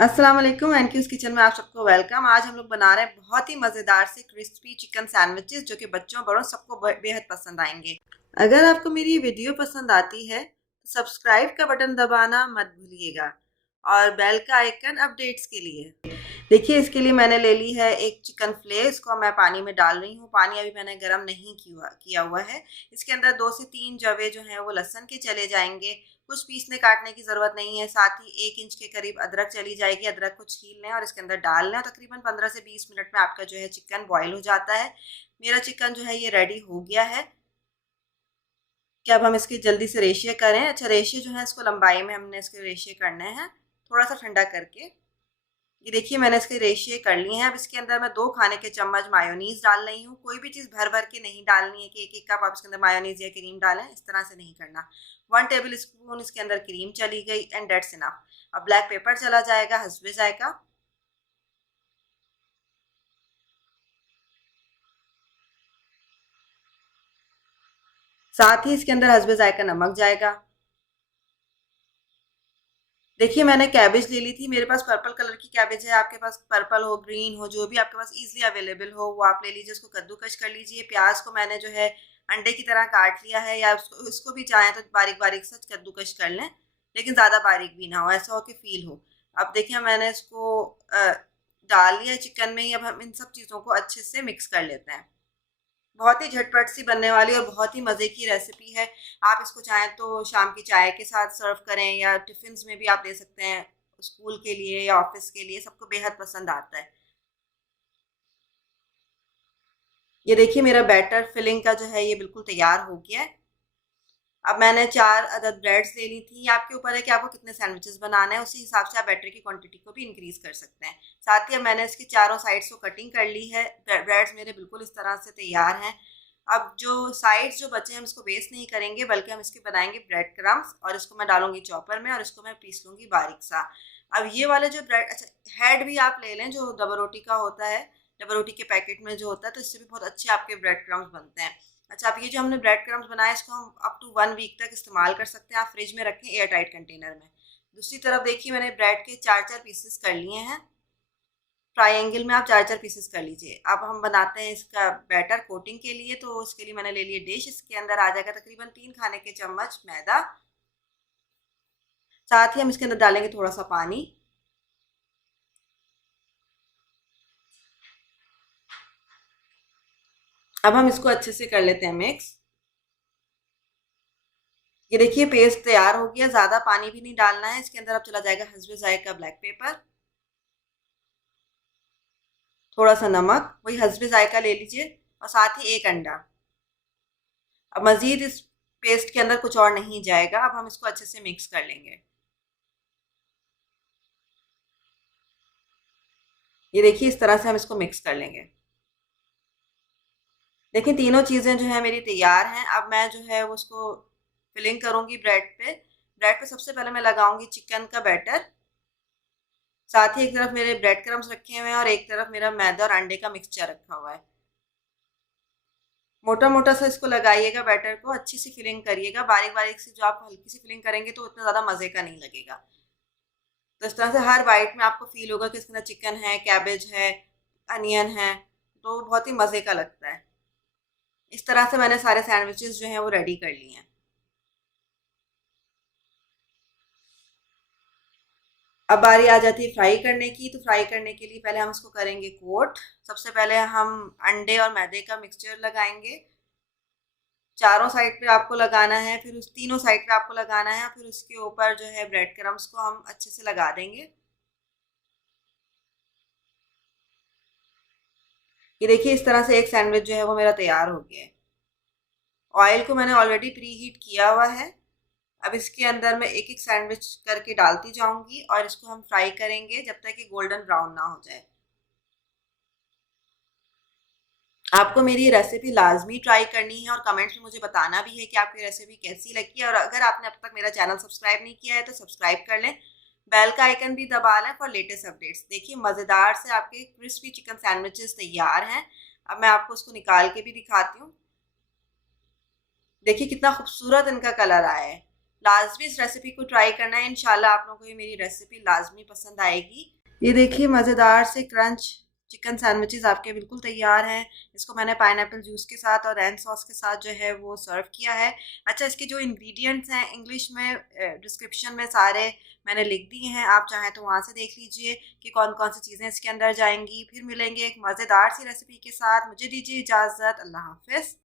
अस्सलाम वालेकुम एनक्यूज किचन में आप सबको वेलकम। आज हम लोग बना रहे हैं बहुत ही मज़ेदार से क्रिस्पी चिकन सैंडविचेस जो कि बच्चों बड़ों सबको बेहद पसंद आएंगे। अगर आपको मेरी ये वीडियो पसंद आती है तो सब्सक्राइब का बटन दबाना मत भूलिएगा और बेल का आइकन अपडेट्स के लिए। देखिए, इसके लिए मैंने ले ली है एक चिकन फिले। इसको मैं पानी में डाल रही हूँ। पानी अभी मैंने गर्म नहीं किया हुआ है। इसके अंदर 2 से 3 जवे जो हैं वो लहसुन के चले जाएंगे। कुछ पीसने काटने की ज़रूरत नहीं है। साथ ही 1 इंच के करीब अदरक चली जाएगी। अदरक को छील लें और इसके अंदर डाल लें। तकरीबन 15 से 20 मिनट में आपका जो है चिकन बॉयल हो जाता है। मेरा चिकन जो है ये रेडी हो गया है कि अब हम इसकी जल्दी से रेशिया करें। अच्छा, रेशिया जो है इसको लंबाई में हमने इसके रेशिया करने हैं थोड़ा सा ठंडा करके। ये देखिए, मैंने इसके रेशिए कर लिए हैं। अब इसके अंदर मैं 2 खाने के चम्मच मायोनीज़ डाल रही हूँ। कोई भी चीज़ भर भर के नहीं डालनी है कि एक एक कप आप इसके अंदर मायोनीज़ या क्रीम डालें, इस तरह से नहीं करना। 1 टेबल स्पून इसके अंदर क्रीम चली गई एंड डेट्स इनफ। अब ब्लैक पेपर चला जाएगा हस्बे जायका। साथ ही इसके अंदर हस्बे जायका नमक जाएगा। देखिए, मैंने कैबेज ले ली थी। मेरे पास पर्पल कलर की कैबेज है। आपके पास पर्पल हो, ग्रीन हो, जो भी आपके पास इजीली अवेलेबल हो वो आप ले लीजिए। उसको कद्दूकश कर लीजिए। प्याज को मैंने जो है अंडे की तरह काट लिया है, या उसको भी चाहें तो बारीक बारीक से कद्दूकश कर लें, लेकिन ज़्यादा बारीक भी ना हो, ऐसा हो कि फील हो। अब देखिए, मैंने इसको डाल लिया चिकन में ही। अब हम इन सब चीज़ों को अच्छे से मिक्स कर लेते हैं। बहुत ही झटपट सी बनने वाली और बहुत ही मज़े की रेसिपी है। आप इसको चाहें तो शाम की चाय के साथ सर्व करें या टिफ़िन्स में भी आप दे सकते हैं। स्कूल के लिए या ऑफिस के लिए सबको बेहद पसंद आता है। ये देखिए, मेरा बैटर फिलिंग का जो है ये बिल्कुल तैयार हो गया है। अब मैंने 4 अदद ब्रेड्स ले ली थी। ये आपके ऊपर है कि आपको कितने सैंडविचेस बनाने हैं, उसी हिसाब से आप बैटर की क्वांटिटी को भी इंक्रीज़ कर सकते हैं। साथ ही अब मैंने इसकी चारों साइड्स को कटिंग कर ली है। ब्रेड्स मेरे बिल्कुल इस तरह से तैयार हैं। अब जो साइड्स जो बचे हैं हम इसको वेस्ट नहीं करेंगे, बल्कि हम इसके बनाएंगे ब्रेड क्रम्स, और इसको मैं डालूंगी चॉपर में और इसको मैं पीस लूँगी बारीक सा। अब ये वाले जो ब्रेड, अच्छा, हेड भी आप ले लें जो डबल रोटी का होता है। डबल रोटी के पैकेट में जो होता है, तो इससे भी बहुत अच्छे आपके ब्रेड क्रम्स बनते हैं। अच्छा, अब ये जो हमने ब्रेड क्रम्स बनाए इसको हम अप टू 1 वीक तक इस्तेमाल कर सकते हैं। आप फ्रिज में रखें एयर टाइट कंटेनर में। दूसरी तरफ देखिए, मैंने ब्रेड के 4 4 पीसेस कर लिए हैं। ट्रायंगल में आप 4 4 पीसेस कर लीजिए। अब हम बनाते हैं इसका बैटर कोटिंग के लिए। तो इसके लिए मैंने ले लिए डिश। इसके अंदर आ जाएगा तकरीबन 3 खाने के चम्मच मैदा। साथ ही हम इसके अंदर डालेंगे थोड़ा सा पानी। अब हम इसको अच्छे से कर लेते हैं मिक्स। ये देखिए, पेस्ट तैयार हो गया। ज़्यादा पानी भी नहीं डालना है। इसके अंदर अब चला जाएगा हस्बे जायका ब्लैक पेपर, थोड़ा सा नमक, वही हस्बे जायका ले लीजिए, और साथ ही 1 अंडा। अब मज़ीद इस पेस्ट के अंदर कुछ और नहीं जाएगा। अब हम इसको अच्छे से मिक्स कर लेंगे। ये देखिए, इस तरह से हम इसको मिक्स कर लेंगे। देखिए, तीनों चीज़ें जो है मेरी तैयार हैं। अब मैं जो है वो उसको फिलिंग करूँगी ब्रेड पे। ब्रेड पे सबसे पहले मैं लगाऊंगी चिकन का बैटर। साथ ही एक तरफ मेरे ब्रेड क्रम्स रखे हुए हैं और एक तरफ मेरा मैदा और अंडे का मिक्सचर रखा हुआ है। मोटा मोटा सा इसको लगाइएगा बैटर को, अच्छी सी फिलिंग करिएगा। बारीक बारीक सी जो आप हल्की सी फिलिंग करेंगे तो उतना ज़्यादा मज़े का नहीं लगेगा। तो इस तरह से हर बाइट में आपको फील होगा कि इसके अंदर चिकन है, कैबेज है, अनियन है, तो बहुत ही मज़े का लगता है। इस तरह से मैंने सारे सैंडविचेस जो हैं वो रेडी कर लिए हैं। अब बारी आ जाती है फ्राई करने की। तो फ्राई करने के लिए पहले हम इसको करेंगे कोट। सबसे पहले हम अंडे और मैदे का मिक्सचर लगाएंगे। चारों साइड पे आपको लगाना है, फिर उस तीनों साइड पे आपको लगाना है। फिर उसके ऊपर जो है ब्रेड क्रम्स को हम अच्छे से लगा देंगे। ये देखिए, इस तरह से एक सैंडविच जो है वो मेरा तैयार हो गया है। ऑयल को मैंने ऑलरेडी प्री हीट किया हुआ है। अब इसके अंदर मैं एक एक सैंडविच करके डालती जाऊंगी और इसको हम फ्राई करेंगे जब तक कि गोल्डन ब्राउन ना हो जाए। आपको मेरी ये रेसिपी लाजमी ट्राई करनी है और कमेंट्स में मुझे बताना भी है कि आपकी रेसिपी कैसी लगी है। और अगर आपने अब तक मेरा चैनल सब्सक्राइब नहीं किया है तो सब्सक्राइब कर लें। बेल का आइकन भी दबा लें फॉर लेटेस्ट अपडेट्स। देखिए, मज़ेदार से आपके क्रिस्पी चिकन सैंडविचेस तैयार हैं। अब मैं आपको उसको निकाल के भी दिखाती हूँ। देखिए, कितना खूबसूरत इनका कलर आया है। लाजमी इस रेसिपी को ट्राई करना है। इंशाल्लाह आप लोगों को ये मेरी रेसिपी लाजमी पसंद आएगी। ये देखिए मज़ेदार से क्रंच चिकन सैंडविचेस आपके बिल्कुल तैयार हैं। इसको मैंने पाइनएप्पल जूस के साथ और रैन सॉस के साथ जो है वो सर्व किया है। अच्छा, इसके जो इंग्रेडिएंट्स हैं इंग्लिश में डिस्क्रिप्शन में सारे मैंने लिख दिए हैं, आप चाहें तो वहाँ से देख लीजिए कि कौन कौन सी चीज़ें इसके अंदर जाएंगी। फिर मिलेंगे एक मज़ेदार सी रेसिपी के साथ। मुझे दीजिए इजाज़त। अल्लाह हाफ़िज़।